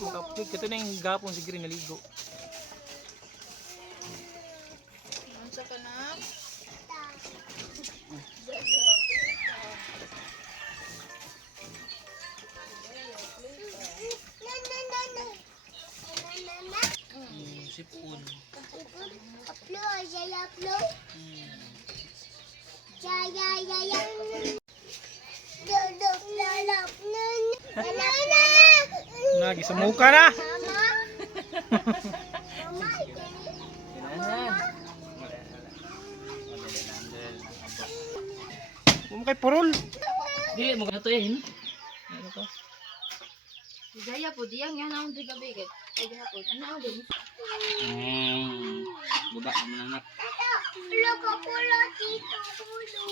Makapit ka na yung gapon si Green naligo. Mansa ka na? Sipon. Upload, saya upload. Jaya. Duduk lalap nun. Nana. Lagi sa muka na. Mama. Mama. Huwag mo kay purol. Dili mo gatuhin. Ano to? Gaya po, diyang yan akong trigabigit. Ay, gahapon. Ano ako din? Baba naman anak. Pulo ko pulo dito pulo.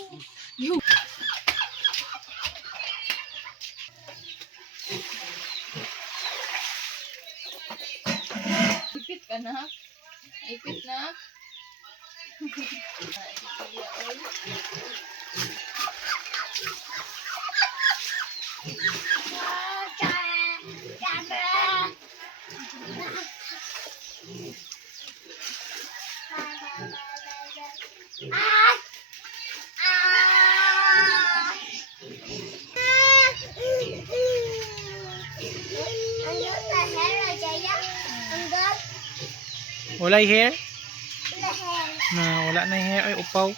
Ipit ka na? Ipit na? Walay hair? Na wala na yung hair ay upaw.